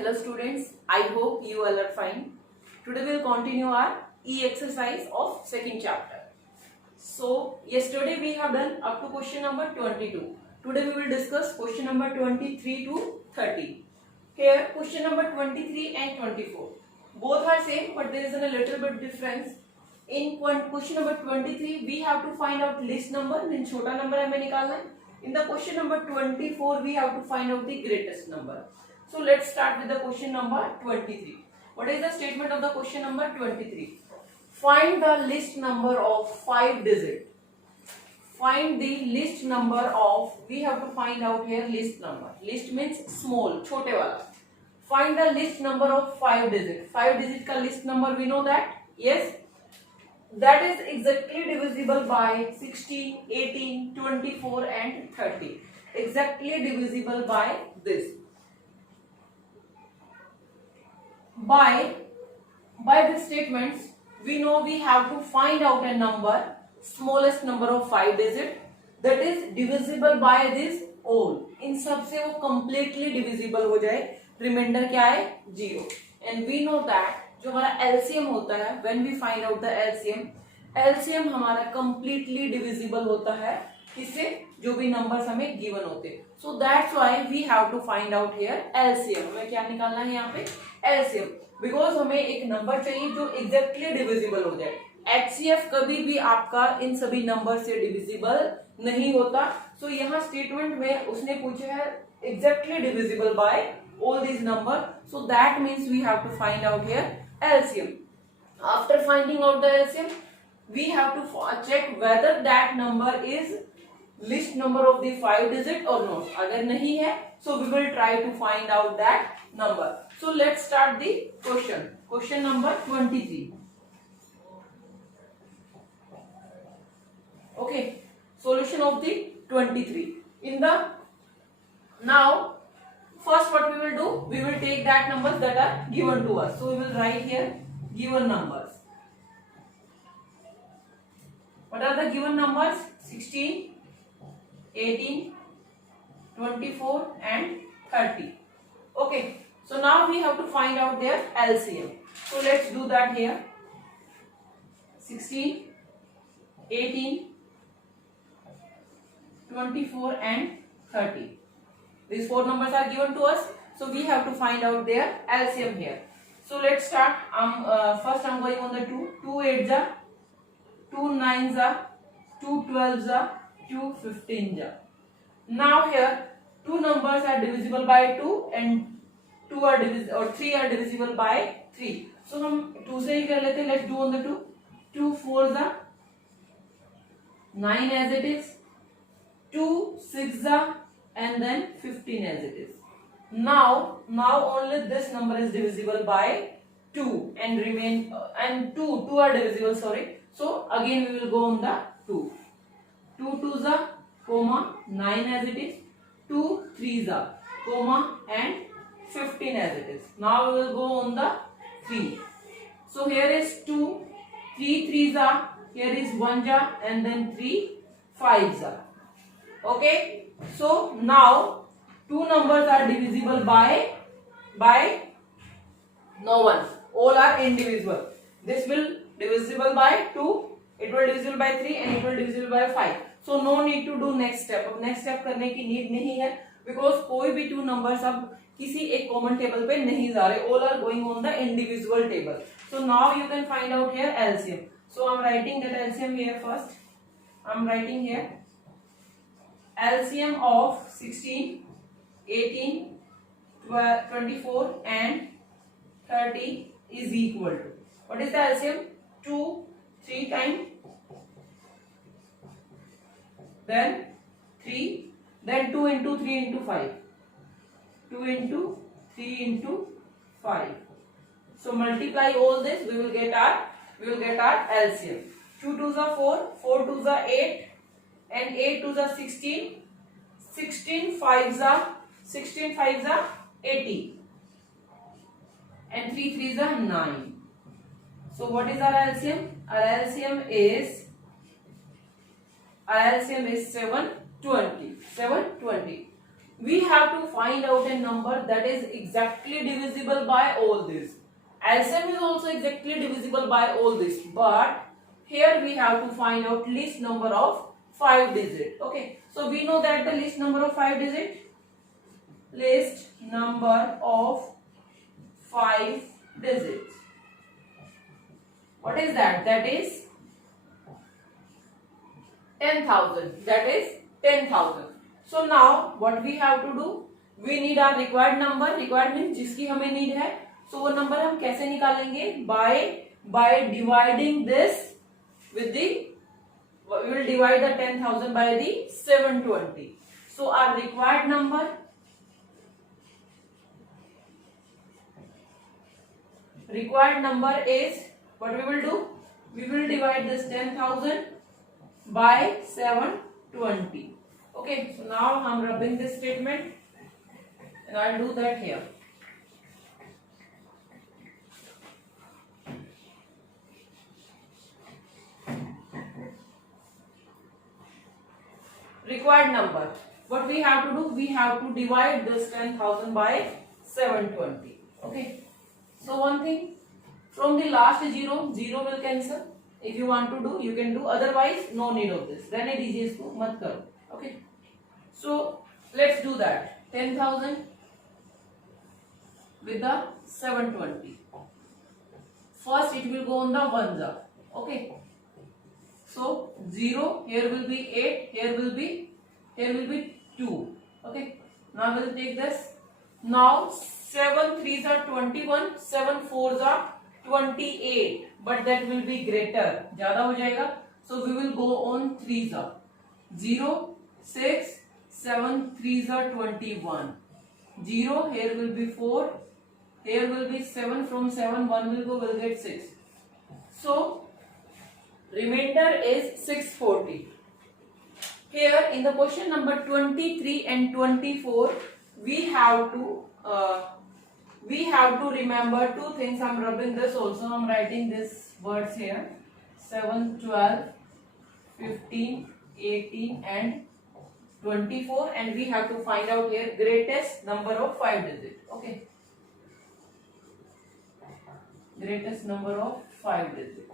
Hello students, I hope you all are fine. Today we will continue our E exercise of second chapter. So yesterday we have done up to question number 22. Today we will discuss question number 23 to 30. Here question number 23 and 24. Both are same but there is a little bit difference. In question number 23 we have to find out list number, then छोटा number हमें निकालना है. In the question number 24 we have to find out the greatest number. So let's start with the question number 23. What is the statement of the question number 23? Find the list number of 5 digit. Find the list number of, we have to find out here list number. List means small, छोटे वाला. Find the list number of 5 digit. 5 digit का list number we know that? Yes. That is exactly divisible by 16, 18, 24 and 30. Exactly divisible by this. By these statements, we know we have to find out a number, smallest number of 5 digit that is divisible by this all. इन सब से वो completely divisible हो जाए. Remainder क्या है? 0. And we know that जो हमारा LCM होता है, when we find out the LCM हमारा completely divisible होता है किससे? जो भी numbers हमें given होते हैं. So that's why we have to find out here LCM. हमें क्या निकालना है यहाँ पे? LCM. Because हमें एक number चाहिए जो exactly divisible हो जाए. HCF कभी भी आपका इन सभी नंबर से divisible नहीं होता. So यहाँ statement में उसने पूछा है exactly divisible by all these number. So that means we have to find out here LCM. After finding out the LCM, we have to check whether that number is list number of the 5 digit or not. अगर नहीं है, so we will try to find out that number. So let's start the question. Question number 23. Okay, solution of the 23. In the now, first what we will do, we will take that numbers that are given to us. So we will write here given numbers. What are the given numbers? 16, 18, 24 and 30. Okay, so now we have to find out their LCM. So let's do that here. 16, 18, 24 and 30. These 4 numbers are given to us. So we have to find out their LCM here. So let's start. First I'm going on the 2. 2 8s are, 2 9s are, 2 12s are, 2 15s are. Now here 2 numbers are divisible by 2 and 2 are divisible or 3 are divisible by 3. So हम 2 से ही कर लेते हैं. Let's do on the 2. 2 4s are 9 as it is. 2 6s are and then 15 as it is. Now only this number is divisible by 2 and remain and 2 are divisible, sorry. So again we will go on the 2. 2 2s are, comma 9 as it is. 2 3s are, comma and 15 as it is. Now we will go on the 3. So here is 2, 3 3s are, here is 1 jar and then 3 5s are. Okay, so now 2 numbers are divisible by no one. All are indivisible. This will divisible by 2, it will divisible by 3 and it will divisible by 5. So no need to do next step. अब next step करने की need नहीं है because कोई भी 2 numbers अब किसी एक common table पे नहीं जा रहे. All are going on the indivisible table. So now you can find out here LCM. So I'm writing that LCM here first. I'm writing here LCM of 16, 18, 12, 24 and 30 is equal to, what is the LCM? 2 3 times, then 3, then 2 into 3 into 5, 2 into 3 into 5. So multiply all this, we will get our LCM. 2 2s are 4, 4 2s are 8 and 8 2s are 16, 16 5s are 80 and 3 3s are 9. So what is our LCM? Our LCM is 720. we have to find out a number that is exactly divisible by all this. LCM is also exactly divisible by all this, but here we have to find out least number of 5 digit. Okay, so we know that the least number of 5 digit, least number of 5 digits, what is that? That is 10,000. That is 10,000. So now what we have to do, we need our required number. Required means जिसकी हमें need है. So वो number हम कैसे निकालेंगे? By dividing this with the, we will divide the 10,000 by the 720. So our required number is, what we will do? We will divide this 10,000 by 720. Okay, so now I'm rubbing this statement and I'll do that here. Required number. What we have to do? We have to divide this 10,000 by 720. Okay. So one thing, from the last zero, zero will cancel. If you want to do, you can do. Otherwise, no need of this. रहने दीजिए इसको, मत करो. Okay. So let's do that. 10,000 with the 720. First, it will go on the ones up. Okay. So 0, here will be 8, here will be 2. Okay. Now we'll take this. Now 7 3s are 21, 7 4s are 28, but that will be greater. ज़्यादा हो जाएगा. So we will go on 3s up. 0, 6, 7 3s are 21. 0, here will be 4, here will be 7, from 7 1 will go, will get 6. So remainder is 640. Here in the question number 23 and 24, we have to remember two things. I'm rubbing this also. I'm writing these words here. 7, 12, 15, 18 and 24, and we have to find out here greatest number of 5 digits. Okay. Greatest number of 5 digits.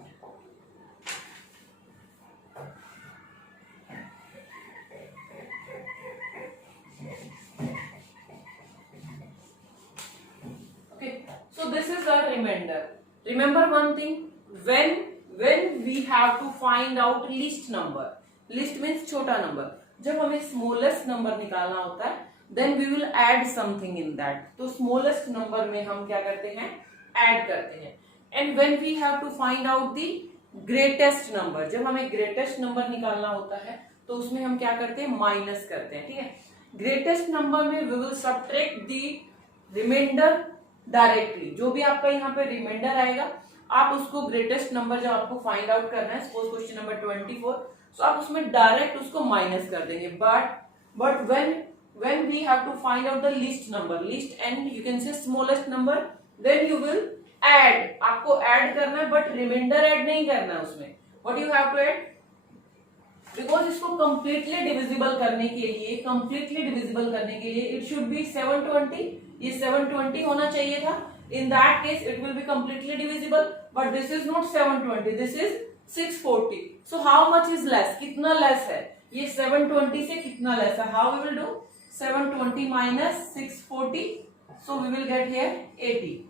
So this is the remainder. Remember one thing, when we have to find out least number, least means छोटा number. जब हमें smallest number निकालना होता है, then we will add something in that. तो smallest number में हम क्या करते हैं? Add करते हैं. And when we have to find out the greatest number, जब हमें greatest number निकालना होता है, तो उसमें हम क्या करते हैं? Minus करते हैं, ठीक है? Greatest number में we will subtract the remainder directly. जो भी आपका यहाँ पे रिमाइंडर आएगा, आप उसको ग्रेटेस्ट नंबर जब आपको फाइंड आउट करना है, सपोज क्वेश्चन नंबर 24, तो आप उसमें डायरेक्ट उसको माइनस कर देंगे. But when we have to find out the least number, least and you can say smallest number, then you will add. आपको ऐड करना है, बट रिमाइंडर ऐड नहीं करना है उसमें. What you have to add? Because इसको completely divisible करने के लिए इट शुड बी 720. ये 720 होना चाहिए था. In that case, it will be completely divisible. But this is not 720. This is 640. So how much is less? कितना less है? ये 720 से कितना less है? How we will do? 720 minus 640. So we will get here 80.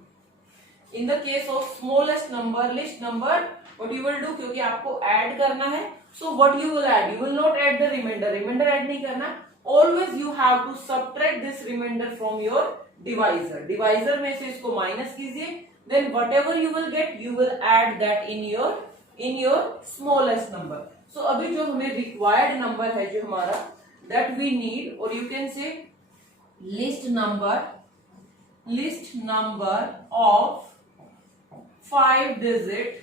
In the case of smallest number, least number, what you will do? क्योंकि आपको add करना है. So what you will add? You will not add the remainder. Remainder add नहीं करना. Always you have to subtract this remainder from your divisor. Divisor में से इसको minus कीजिए. Then whatever you will get, you will add that in your smallest number. So अभी जो हमें required number है जो हमारा, that we need, or you can say least number of 5 digit.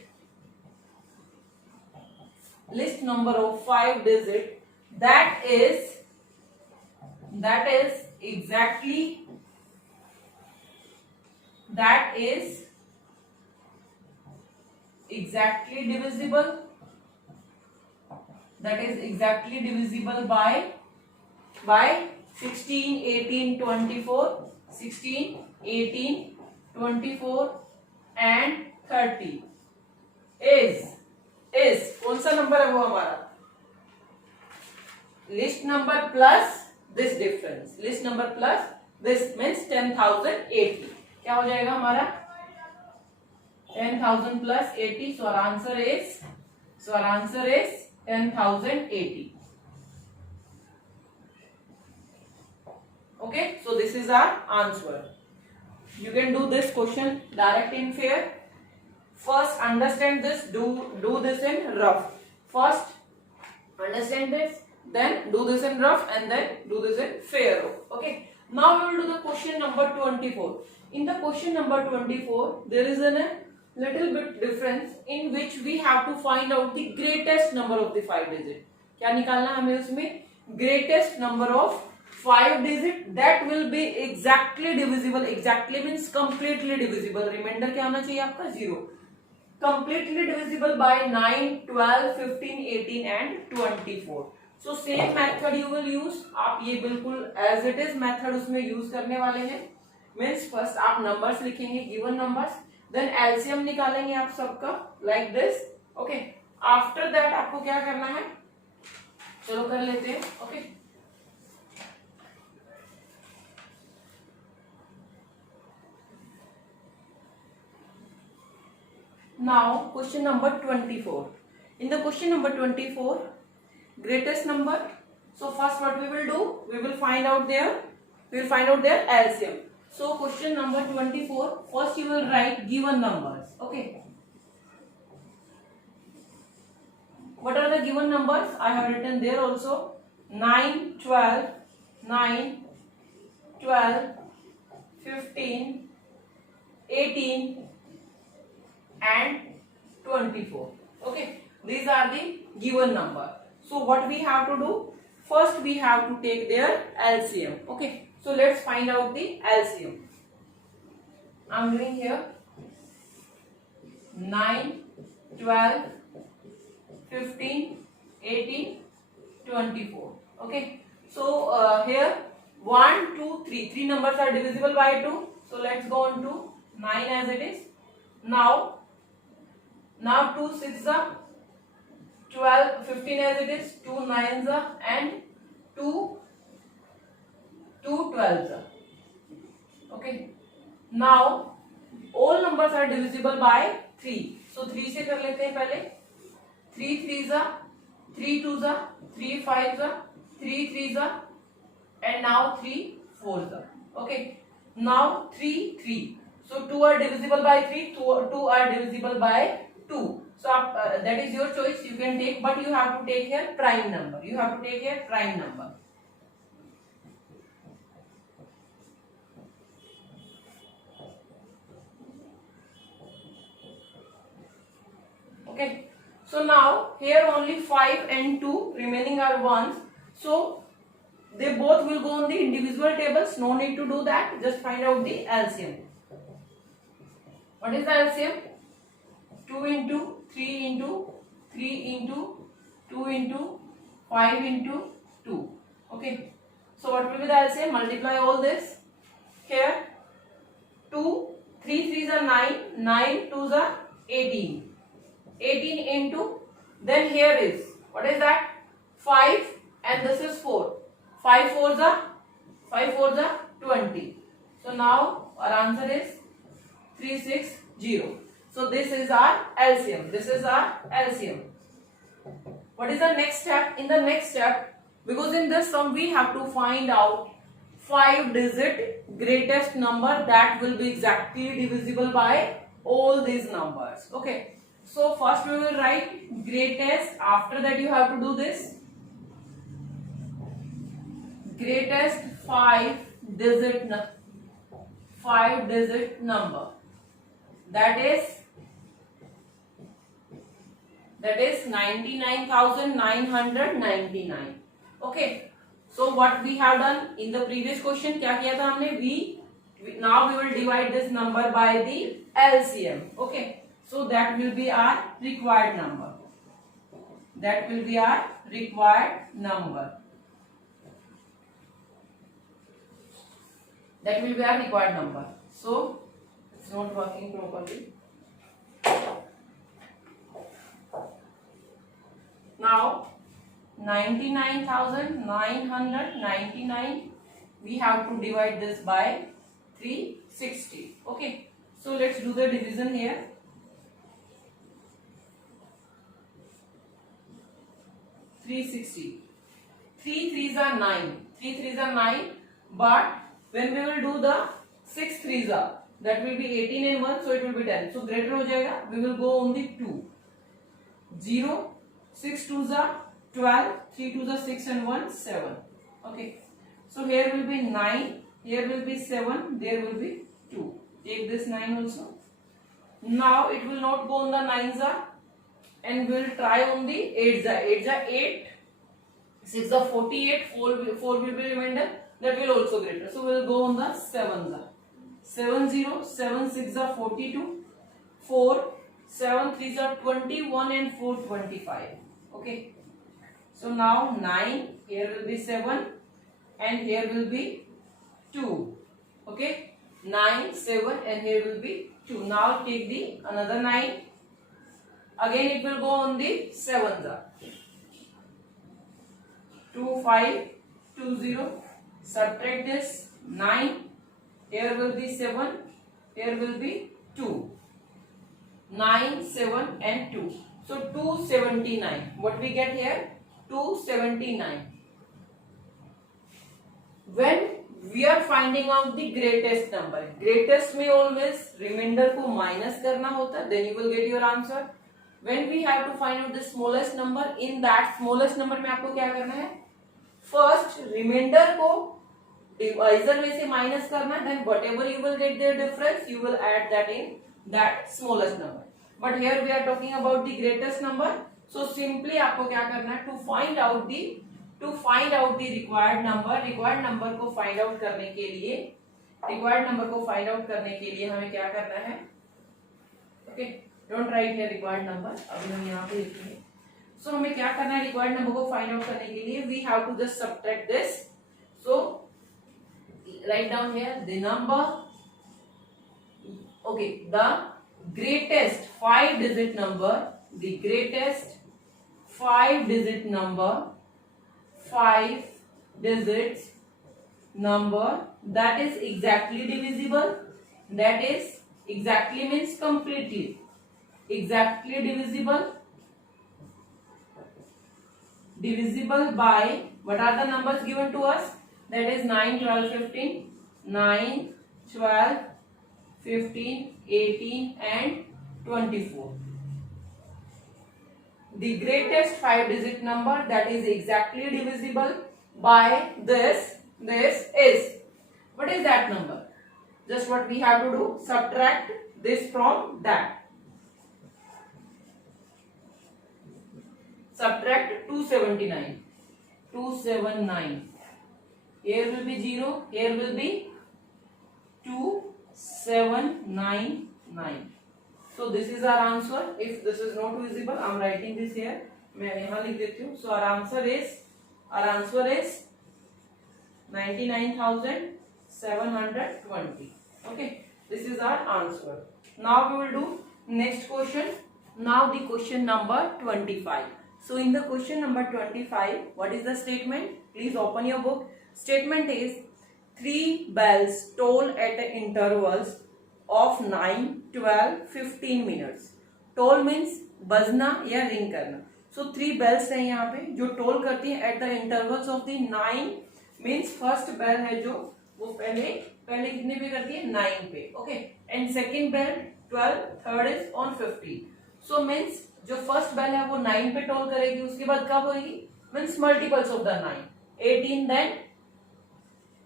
Least number of 5 digit. That is exactly divisible. That is exactly divisible by 16, 18, 24, 16, 18, 24 and 30 is कौन सा number है वो हमारा? List number plus this difference, list number plus this means 10,080. क्या हो जाएगा हमारा? 10,000 plus 80. So our answer is 10,080. Okay, so this is our answer. You can do this question direct in fair. First understand this, do this in rough. First understand this, then do this in rough, and then do this in fair. Okay, now we will do the question number 24. In the question number 24, there is a little bit difference in which we have to find out the greatest number of the 5 digit. क्या निकालना हमें उसमें? Greatest number of 5 digit that will be exactly divisible. Exactly means completely divisible. Remainder क्या होना चाहिए आपका? 0. Completely divisible by 9, 12, 15, 18 and 24. So same method you will use. आप ये बिल्कुल as it is method उसमें use करने वाले हैं. Means first आप numbers लिखेंगे, given numbers. देन एलसीएम निकालेंगे आप सबका like this. Okay, after that आपको क्या करना है? चलो कर लेते हैं. Okay, now question number 24. In the question number 24, greatest number. So first what we will do, we will find out their LCM. So question number 24, first you will write given numbers. Okay, what are the given numbers? I have written there also. 9, 12, 9, 12, 15, 18 and 24. Okay, these are the given number. So what we have to do? First we have to take their LCM. Okay, so let's find out the LCM. I'm doing here 9, 12, 15, 18, 24. Okay, so here 1, 2, 3. 3 numbers are divisible by 2. So let's go on to 9 as it is. Now 2 6 are 12, 15 as it is. 2 9s are and 2 12s are. Okay, now all numbers are divisible by 3. So 3 से कर लेते हैं पहले. 3 3s are, 3 2s are, 3 5s are, 3 3s are and now 3 4s are. Okay, now 3 3. So 2 are divisible by 3, 2 are divisible by 2. So that is your choice, you can take, but you have to take here prime number. You have to take here prime number. Okay, so now here only 5 and 2 remaining are 1s. So they both will go on the individual tables. No need to do that. Just find out the LCM. What is the LCM? 2 into 3 into 3 into 2 into 5 into 2. Okay, so what will be the LCM? Multiply all this. Here 2 3 3s are 9, 9 2s are 18. 18 into, then here is, what is that? 5 and this is 4. 5 4s are 20. So now our answer is 360. So this is our LCM. This is our LCM. What is the next step? In the next step, because in this sum we have to find out 5-digit greatest number that will be exactly divisible by all these numbers. Okay, so first we will write greatest. After that you have to do this. Greatest 5-digit number. That is 99,999. Okay, so what we have done in the previous question, क्या किया था हमने? Now we will divide this number by the LCM. Okay, so that will be our required number. That will be our required number. that will be our required number. So it's not working properly. Now 99,999, we have to divide this by 360. Okay, so let's do the division here. 360, 3 3s are 9, 3 3s are 9, but when we will do the 6 3s are, that will be 18 and 1, so it will be 10, so greater हो जाएगा. We will go on the 2, 0, 6 2s are 12, 3 2s are 6 and 1 7. Okay, so here will be 9, here will be 7, there will be 2. Take this 9 also. Now it will not go on the 9s are, and we will try on the 8s are. 8s are 8, 6 are 48, 4 will be remainder, that will also greater, so we will go on the 7s are. 7 0, 7 6 are 42, 4 7 3s are 21 and 4 25. Okay, so now 9, here will be 7 and here will be 2. Okay, 9 7 and here will be 2. Now take the another 9, again it will go on the 7s are. 2 5 2 0, subtract this 9, here will be 7, here will be 2. 9 7 and 2, so 279. What we get here? 279. When we are finding out the greatest number, greatest में always remainder को minus करना होता है, then you will get your answer. When we have to find out the smallest number, in that smallest number में आपको क्या करना है? First remainder को divisor में से minus करना है, then whatever you will get their difference, you will add that in that smallest number. But here we are talking about the greatest number, so simply आपको क्या करना है? To find out the required number को find out करने के लिए, हमें क्या करना है? Okay, don't write here required number, अभी हम यहाँ पे लिखेंगे. So हमें क्या करना है? required number को find out करने के लिए we have to just subtract this. So write down here the number. Okay, the greatest 5-digit number, the greatest 5-digit number, 5 digits number that is exactly divisible, that is exactly means completely, exactly divisible by, what are the numbers given to us? That is 9 12 15, 9 12 15 18 and 24. The greatest 5-digit number that is exactly divisible by this is, what is that number? Just what we have to do, subtract this from that. Subtract 279. Here will be 0, here will be 2799. So this is our answer. If this is not visible, I am writing this here. मैं यहाँ लिख देती हूँ. So our answer is 99,720. Okay, this is our answer. Now we will do next question. Now the question number 25. So in the question number 25, what is the statement? Please open your book. Statement is 3 bells toll at intervals of 9, 12, 15 minutes. Toll means बजना या ring करना. So 3 bells हैं यहाँ पे जो toll करती हैं at the intervals of the 9 means first bell है जो वो पहले कितने पे करती है? 9 पे. Okay, and second bell 12, third is on 15. So means जो first bell है वो 9 पे टोल करेगी, उसके बाद कब होगी? Means multiples of the 9, 18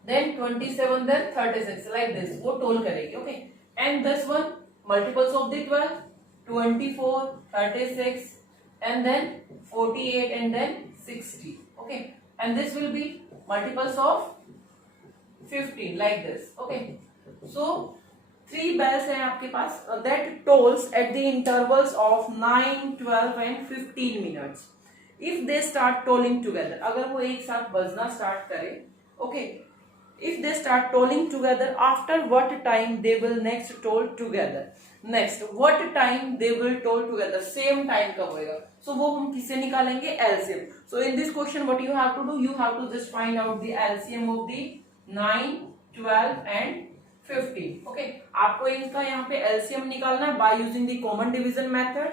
then 27 then 36 like this वो टोल करेगी. Okay, and this one multiples of the 12, 24, 36 and then 48 and then 60. Okay, and this will be multiples of 15 like this. Okay, so 3 bells हैं आपके पास that tolls at the intervals of 9, 12 and 15 minutes. If they start tolling together, अगर वो एक साथ बजना start करे, okay, If they start tolling together, after what time they will next toll together? Next, what time they will toll together? Same time कब होएगा? So वो हम किससे निकालेंगे? LCM. So in this question, what you have to do? You have to just find out the LCM of the 9, 12 and 15. Okay. आपको इनका यहाँ पे LCM निकालना है by using the common division method.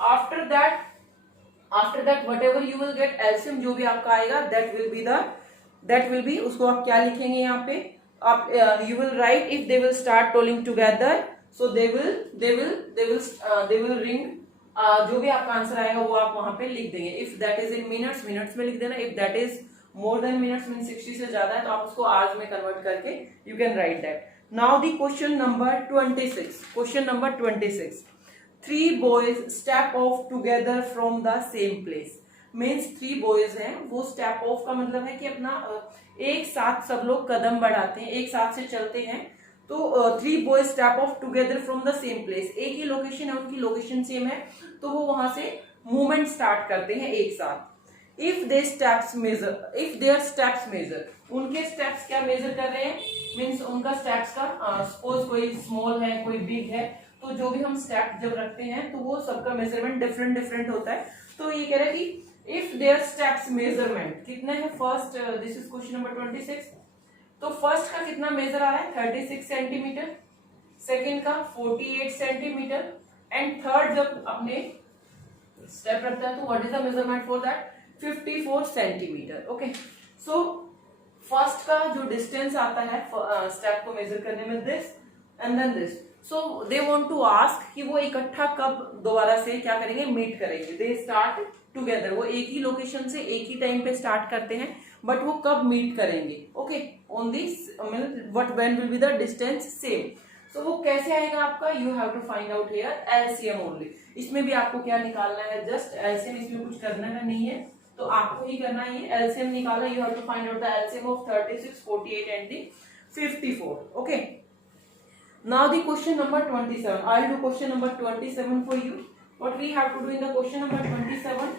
After that whatever you will get LCM जो भी आपका आएगा that will be उसको आप क्या लिखेंगे यहाँ पे? आप you will write if they will start tolling together, so they will ring. जो भी आपका आंसर आएगा वो आप वहां पे लिख देंगे. If that is in minutes में लिख देना. If that is more than minutes mean 60 से ज्यादा है तो आप उसको आवर्स में कन्वर्ट करके you can write that. Now the question number 26. 3 boys step off together from the same place. Means 3 boys हैं, वो स्टेप ऑफ का मतलब है कि अपना एक साथ सब लोग कदम बढ़ाते हैं, एक साथ से चलते हैं. तो 3 boys step off together from the same place. एक ही लोकेशन है, उनकी लोकेशन सेम है, तो वो वहां से मूवमेंट स्टार्ट करते हैं एक साथ. If their steps measure, उनके स्टेप्स क्या मेजर कर रहे हैं? मीन्स उनका स्टेप्स का सपोज कोई स्मॉल है, कोई बिग है, तो जो भी हम स्टेप जब रखते हैं तो वो सबका मेजरमेंट डिफरेंट होता है. तो ये कह रहा है कि इफ देयर स्टेप्स मेजरमेंट कितने हैं? First, this is question number 26. तो फर्स्ट का कितना मेजर आ रहा है? 36 सेंटीमीटर. सेकेंड का 48 सेंटीमीटर. एंड थर्ड जब अपने स्टेप रखता है तो what is the measurement for that? 54 centimetre. Okay. So first का जो डिस्टेंस आता है स्टेप को मेजर करने में, this and then this. So they want to ask कि वो इकट्ठा कब दोबारा से क्या करेंगे? मीट करेंगे. They start together. वो एक ही लोकेशन से एक ही टाइम पे स्टार्ट करते हैं, बट वो कब मीट करेंगे? Okay. On this what when will be the distance same. So वो कैसे आएगा आपका? You have to find out here LCM only. इसमें भी आपको क्या निकालना है? Just LCM. इसमें कुछ करना का नहीं है, तो आपको ही करना है एलसीएम निकालना. You have to find out the LCM of 36, 48 and the 54. Okay. Now the question number 27. I'll do question number 27 for you. What we have to do in the question number 27?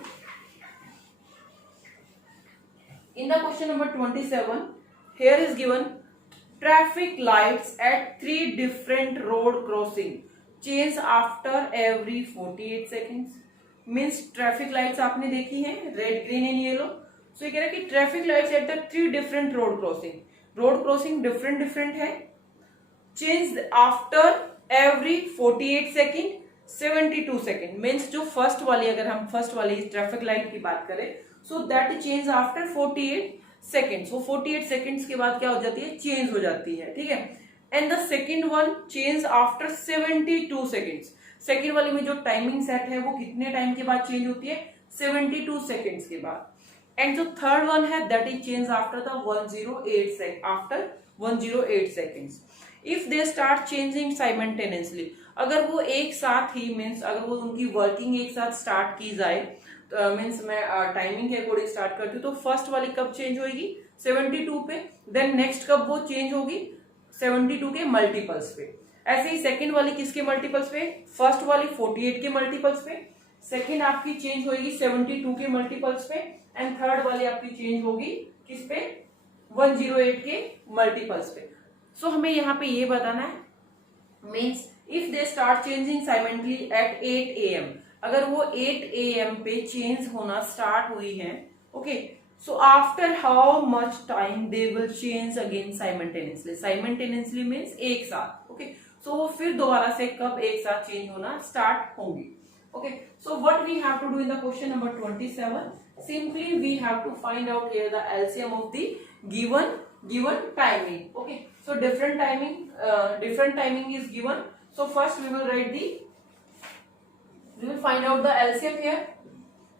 In the question number 27, here is given traffic lights at 3 different road crossing change after every 48 seconds. Means traffic lights आपने देखी हैं, red, green and yellow. So ये कह रहा है कि traffic lights at the 3 different road crossing. Road crossing different है. Change after every 48 second, 72 second. Means जो फर्स्ट वाली, अगर हम फर्स्ट वाली ट्रैफिक लाइट की बात करें, so that change after 48 seconds. वो 48 सेकेंड्स के बाद क्या हो जाती है? चेंज हो जाती है. ठीक है. And the second one change after 72 seconds. Second वाली में जो टाइमिंग सेट है वो कितने टाइम के बाद चेंज होती है? 72 सेकेंड्स के बाद. एंड जो थर्ड वन है that is change after the 108 seconds. If they start changing simultaneously, अगर वो एक साथ ही मीन्स अगर वो उनकी वर्किंग एक साथ स्टार्ट की जाए, मीन्स मैं टाइमिंग के अकॉर्डिंग स्टार्ट करती हूँ, तो फर्स्ट वाली कब चेंज होगी? 72 पे. देन नेक्स्ट कब वो चेंज होगी? 72 के मल्टीपल्स पे. ऐसे ही सेकंड वाली किसके मल्टीपल्स पे? फर्स्ट वाली 48 के मल्टीपल्स पे. सेकंड आपकी चेंज होगी 72 के मल्टीपल्स पे. एंड थर्ड वाली आपकी चेंज होगी किस पे? 108 के मल्टीपल्स पे. सो हमें यहाँ पे ये बताना है means if they start changing simultaneously at 8 AM, अगर वो 8 AM पे चेंज होना स्टार्ट हुई है. Okay. So after how much time they will change again simultaneously. Simultaneously means एक साथ. ओके. सो वो फिर दोबारा से कब एक साथ चेंज होना स्टार्ट होंगी. Okay. So what we have to do in the question number 27? Simply we have to find out here the LCM of the given timing. Okay. So different timing is given. So first we will find out the LCM here.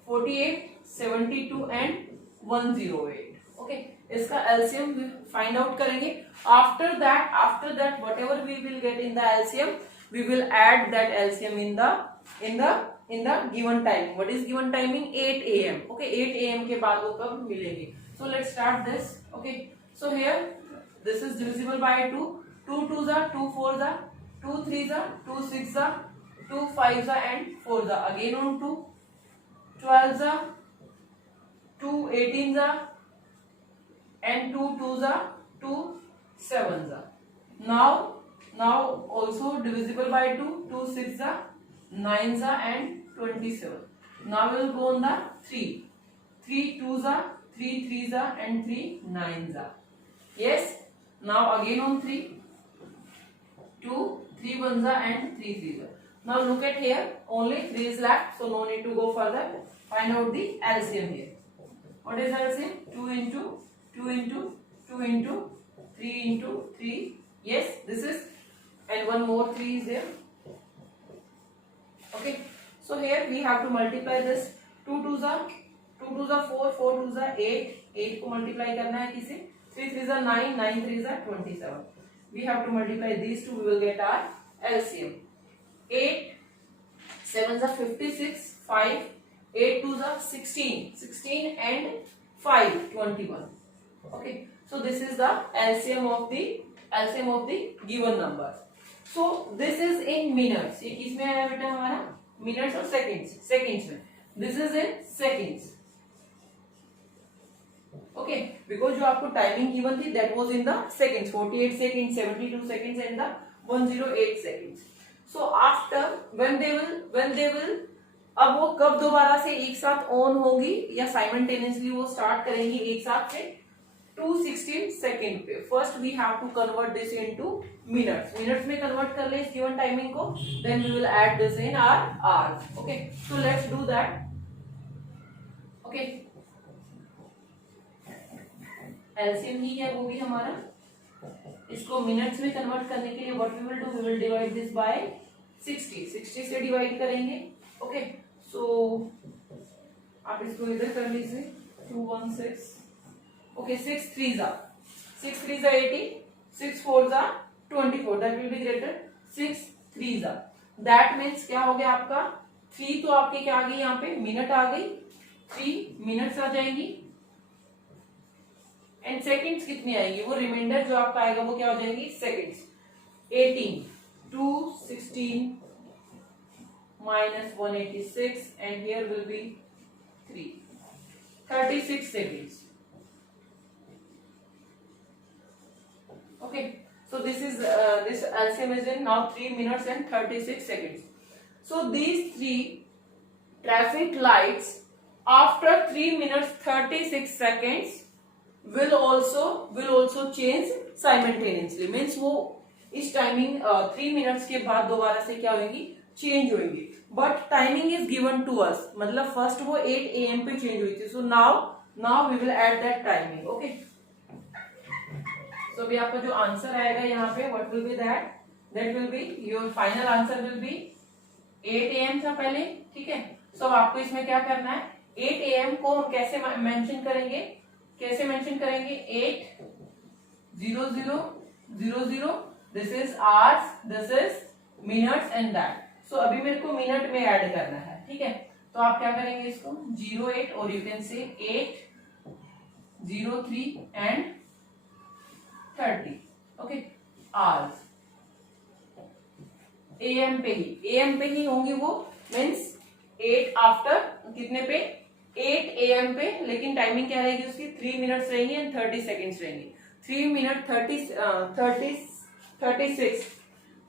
48, 72 and 108. Okay. इसका LCM we find out करेंगे. After that whatever we will get in the LCM, we will add that LCM in the given timing. What is given timing? 8 AM. Okay. 8 AM के बाद वो कब मिलेंगे? So let's start this. Okay. So here this is divisible by 2. 2 2s are 2 4s are 2 3s are 2 6s are 2 5s are and 4s are. Again on 2 12s are 2 18s are and 2 2s are 2 7 जा. Now also divisible by 2. 2 6 जा, 9 जा and 27. Now we will go on the 3. 3 2 जा, 3 3 जा and 3 9 जा. Yes. Now again on 3. 2 3 1 जा and 3 3 जा. Now look at here, only 3 is left, so no need to go further. Find out the LCM here. What is LCM? 2 into 2 into 2 into 3 into 3. Yes, this is, and one more 3 is there. Okay, so here we have to multiply this. 2 2s are 4, 4 2s are 8. 8 को multiply करना है किसे? 3 3s are 9, 9 3s are 27. We have to multiply these two. We will get our LCM. 8 7s are 56. 5 8 2s are 16. 16 and 5 21. Okay, so this is the LCM of the given numbers. So this is in minutes. ये किस में आया बेटा हमारा? Minutes और seconds में. This is in seconds. Okay, because जो आपको टाइमिंग गिवन थी that was in the seconds. 48 seconds, 72 seconds and the 108 seconds. So after when they will अब वो कब दोबारा से एक साथ ऑन होगी या साइमल्टेनियसली वो स्टार्ट करेंगी एक साथ से 216 सेकेंड पे. First we have to convert this into minutes में कन्वर्ट कर ले इस गिवन टाइमिंग को. Then we will add this in hours. Okay, so let's do that. Okay, LCM ही है वो भी हमारा. इसको मिनट्स में कन्वर्ट करने के लिए what we will do, we will divide this by 60 से डिवाइड करेंगे. ओके, सो आप इसको इधर कर लीजिए. 216. Okay, 6 3s are 80. 6 4s are 24. That will be greater. 6 3s are. That means क्या हो गया आपका 3 तो आपके क्या आ गई यहाँ पे मिनट आ गई. 3 मिनट्स आ जाएंगी. एंड सेकेंड्स कितनी आएगी? वो रिमाइंडर जो आपका आएगा वो क्या हो जाएगी? Seconds. 18 216 minus 186 and here will be 3. 36 seconds. Okay, so this is this LCM is in now 3 minutes and 36 seconds. So these three traffic lights after 3 minutes 36 seconds will also change simultaneously. Means वो इस timing 3 minutes के बाद दोबारा से क्या होगी? Change होगी. But timing is given to us. मतलब फर्स्ट वो 8 AM पे चेंज हुई थी. So now we will add that timing. Okay, so अभी आपका जो आंसर आएगा यहाँ पे what will be that will be your final answer will be 8 AM था पहले. ठीक है, सो अब आपको इसमें क्या करना है? 8 AM को हम कैसे मेंशन करेंगे? 8 0 0 0 0. This is hours, this is minutes and that. So अभी मेरे को मिनट में ऐड करना है. ठीक है, तो आप क्या करेंगे इसको 08 और यू कैन से 8 0 3 एंड 30. ओके, आवर्स AM पे ही होंगी वो. मीन्स 8 आफ्टर कितने पे? 8 AM पे. लेकिन टाइमिंग क्या रहेगी उसकी? 3 मिनट्स रहेंगी एंड 30 सेकेंड्स रहेंगी. 3 मिनट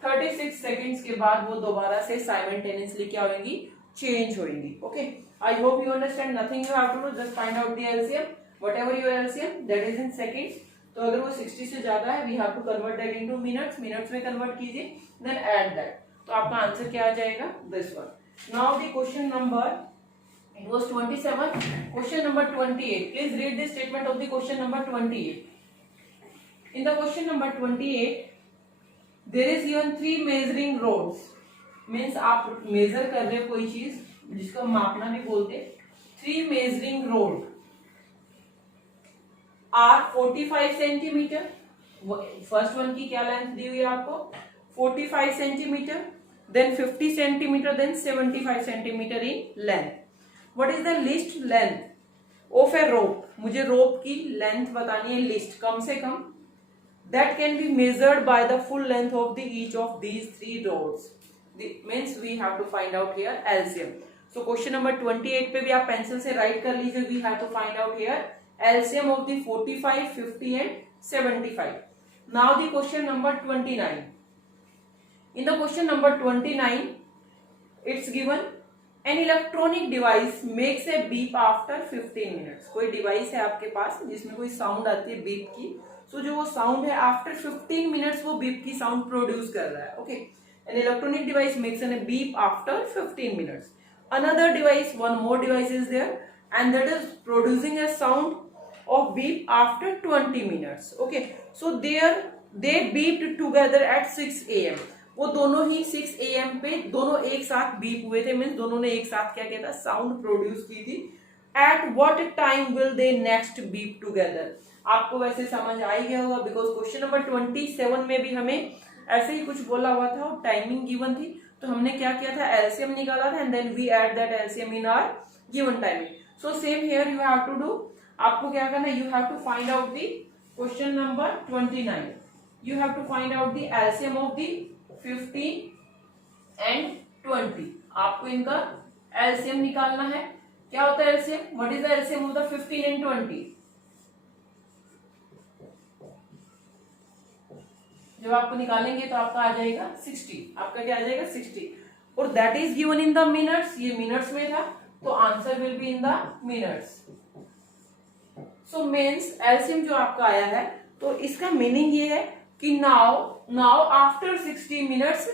36 सेकेंड्स के बाद वो दोबारा से साइमल्टेनियसली क्या होंगी? चेंज होंगी. Okay, I hope you understand. Nothing you have to do, just find out the LCM. Whatever your LCM that is in seconds. तो अगर वो 60 से ज्यादा है we have to convert that into minutes. Minutes में convert कीजिए, then add that. तो आपका आंसर क्या आ जाएगा? This one. Now the question number, it was 27. Question number 28. Please read the statement of the question number 28. In the question number 28, there is given 3 measuring rods. Means आप major कर रहे हो कोई चीज जिसको मापना भी बोलते. 3 measuring rod are 45 centimetre. First one की क्या लेंथ दी हुई है आपको? 45 centimetre, then 50 centimetre, then 75 centimetre in length. What is the least length of a rope? मुझे रोप की लेंथ बतानी है लिस्ट कम से कम. That can be measured by the full length of the each of these 3 rods. Means we have to find out here LCM. So question number 28 पे भी आप pencil से right कर लीजिए. We have to find out here LCM of the 45, 50 and 75. Now the question number 29. In the question number 29, it's given an electronic device makes a beep after 15 minutes. कोई device है आपके पास जिसमें कोई sound आती है beep की, सो जो वो साउंड है आफ्टर 15 मिनट्स वो बीप की साउंड प्रोड्यूस कर रहा है. Okay, an electronic device makes a beep after 15 minutes. Another device, one more device is there, and that is producing a sound of beep after 20 minutes. Okay, so they beeped together at 6 a.m. वो दोनों ही 6 AM पे दोनों एक साथ beep हुए थे, means दोनों ने एक साथ क्या किया था, साउंड प्रोड्यूस की थी. At what time will they next beep together. आपको वैसे समझ आ ही गया होगा, बिकॉज क्वेश्चन नंबर 27 में भी हमें ऐसे ही कुछ बोला हुआ था और टाइमिंग गिवन थी, तो हमने क्या किया था, एलसीएम निकाला था and then we add that LCM in our given timing. So same here you have to do, आपको क्या करना है, you have to find out the question number 29. You have to find out the LCM of the 15 and 20. आपको इनका LCM निकालना है. क्या होता है LCM, what is the LCM of the 15 and 20? जब आपको निकालेंगे तो आपका आ जाएगा 60. आपका क्या आ जाएगा 60, और that is given in the minutes. ये मिनट्स में था तो answer will be in the minutes. So means LCM जो आपका आया है, तो इसका मीनिंग ये है कि now after 60 minutes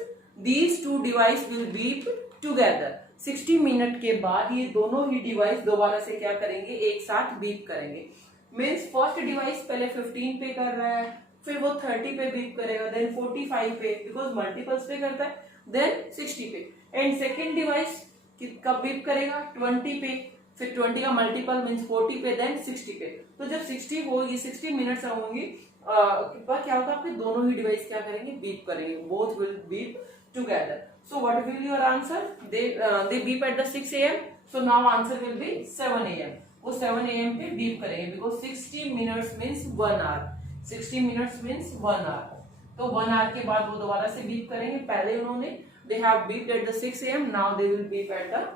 these two device will beep together. 60 minute के बाद ये दोनों ही डिवाइस दोबारा से क्या करेंगे, एक साथ बीप करेंगे. मीन्स फर्स्ट डिवाइस पहले 15 पे कर रहा है, फिर वो 30 पे बीप करेगा, देन 45 पे, बिकॉज मल्टीपल्स पे करता है, देन 60 पे, एंड सेकेंड डिवाइस कब बीप करेगा, 20 पे, फिर 20 का मल्टीपल मीन्स 40 पे, देन 60 पे. तो जब 60 होगी, 60 मिनट्स होंगी, क्या होगा, आपके दोनों ही डिवाइस क्या करेंगे, बीप करेंगे, both will beep together. So what will your answer, they beep at the 6 AM. So now answer will be 7 AM. वो 7 AM पे बीप करेंगे, because 60 minutes means 1 hour. 60 minutes means 1 hour. तो 1 our के बाद वो दोबारा से बीप करेंगे. पहले उन्होंने they have beeped at the 6 AM, now they will beep at the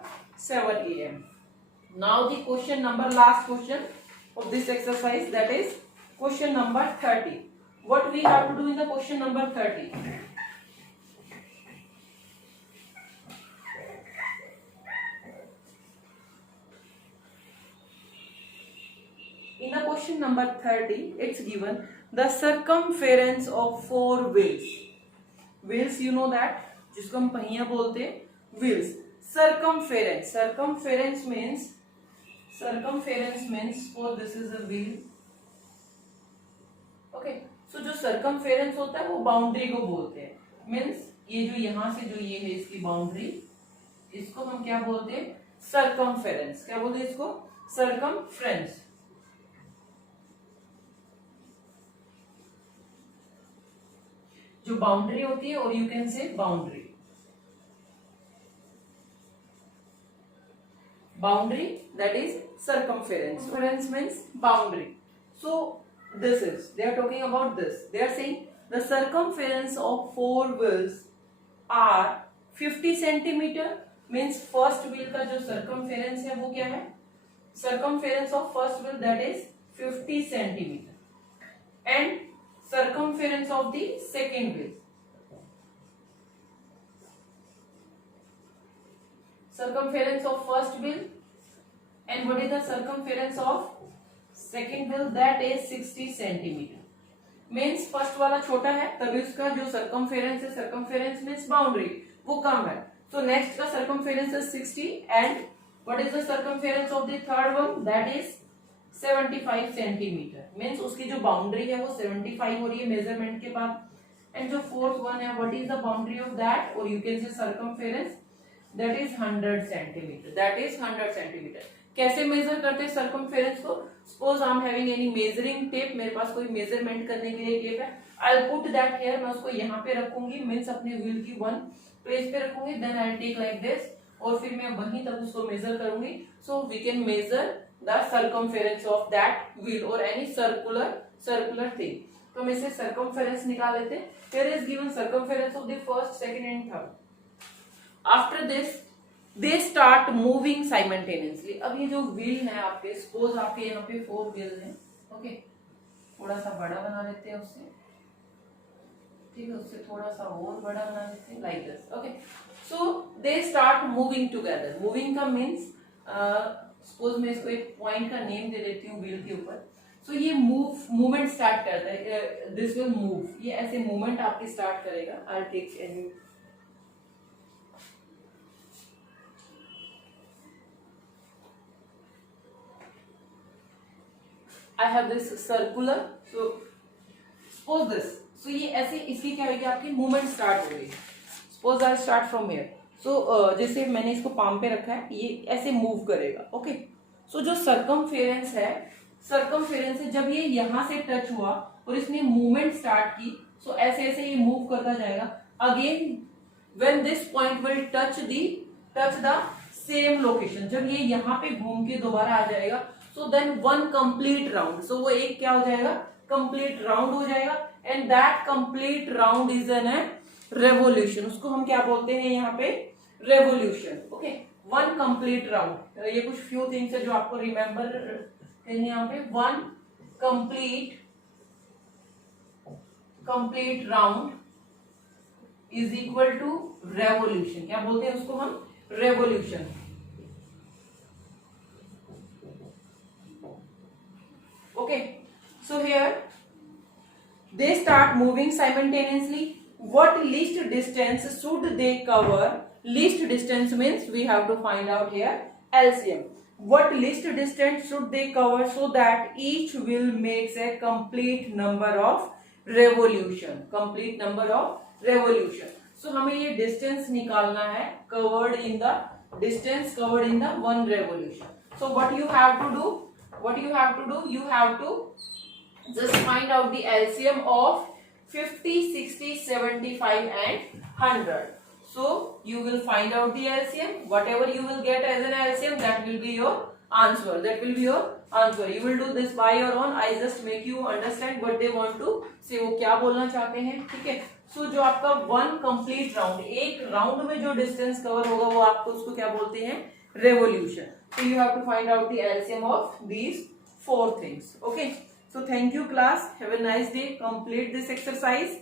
7 AM. Now the question number, last question of this exercise, that is question number 30. What we have to do in the question number 30? In the question number 30, it's given the circumference of 4 wheels. Wheels, you know that, जिसको हम पहिया बोलते हैं, wheels. Circumference. Circumference means suppose this is a wheel. Okay, so जो circumference होता है वो boundary को बोलते हैं. मीन्स ये जो यहां से जो ये है इसकी बाउंड्री, इसको हम क्या बोलते हैं, circumference. क्या बोलते हैं इसको, circumference. जो बाउंड्री होती है, और यू कैन से boundary. Boundary, that is circumference. Circumference means boundary. So this is, they are talking about this. They are saying the circumference of 4 wheels are 50 centimeter. Means first wheel का जो circumference है वो क्या है, circumference of first wheel that is 50 centimeter, and circumference of the second wheel. Circumference of first wheel, and what is the circumference of second wheel, that is 60 centimeter. Means first वाला छोटा है तभी उसका जो circumference है, circumference means boundary, वो कम है. So next का circumference is 60, and what is the circumference of the third one, that is 75 centimeter. Means उसकी जो boundary है वो 75 हो रही है measurement के बाद, and जो fourth one है, what is the boundary of that, or you can say circumference, that is 100 centimeter. That is 100 centimeter. कैसे मेजर करते हैं सर्कमफेरेंस को, suppose I am having any measuring tape, मेरे पास कोई मेजरमेंट करने के लिए टेप है, I will put that here, मैं उसको यहाँ पे रखूंगी, मीन्स अपने व्हील की 1 पेज पे रखूंगी, then I take like this, और फिर मैं वहीं तक उसको मेजर करूंगी. So we can measure the circumference of that wheel और एनी सर्कुलर थिंग. तो हम इसे सर्कमफेरेंस निकाल लेते हैं. Here is given circumference of the first, second and third. After this they start moving simultaneously. अब ये जो व्हील है आपके, सपोज आपके यहाँ पे 4 व्हील हैं, ओके, थोड़ा सा बड़ा बना लेते हैं उससे. ठीक है, उससे थोड़ा सा और बड़ा बना देते हैं, like this. Okay, so they start moving together. Moving का मीन्स, सपोज मैं इसको एक पॉइंट का नेम दे देती हूँ व्हील के ऊपर. सो ये मूवमेंट स्टार्ट करता है. This will move. ये ऐसे मूवमेंट आपकी स्टार्ट करेगा. I take any. I have this circular. So suppose this. So ये ऐसे इसकी क्या होगी, आपकी मूवमेंट स्टार्ट हो गई. Suppose I start from here. So जैसे मैंने इसको पाम पे रखा है, ये ऐसे मूव करेगा. ओके, सो जो सर्कमफेरेंस है, सर्कमफेरेंस है, जब ये यहाँ से टच हुआ और इसने मूवमेंट स्टार्ट की, सो ऐसे ऐसे ये मूव करता जाएगा. Again when this point will touch the same location, जब ये यहाँ पे घूम के दोबारा आ जाएगा, so then one complete round. So वो एक क्या हो जाएगा, कंप्लीट राउंड हो जाएगा. And that complete round is an revolution. उसको हम क्या बोलते हैं यहाँ पे, revolution. Okay, one complete round. ये कुछ फ्यू थिंग्स है जो आपको रिमेंबर करनी है यहाँ पे. One complete round is equal to revolution. क्या बोलते हैं उसको हम, revolution. Okay, so here they start moving simultaneously. What least distance should they cover? Least distance means we have to find out here LCM. What least distance should they cover so that each wheel makes a complete number of revolution? Complete number of revolution. So हमें ये distance निकालना है, covered in the distance covered in the one revolution. So what you have to do? You have to just find out the LCM of 50, 60, 75 and 100. So you will find out the LCM. Whatever you will get as an LCM, that will be your answer. You will do this by your own. I just make you understand what they want to say. वो क्या बोलना चाहते हैं, ठीक है. So जो आपका one complete round, एक राउंड में जो डिस्टेंस कवर होगा, वो आपको उसको क्या बोलते हैं, revolution. So you have to find out the LCM of these four things. Okay. So thank you class. Have a nice day. Complete this exercise.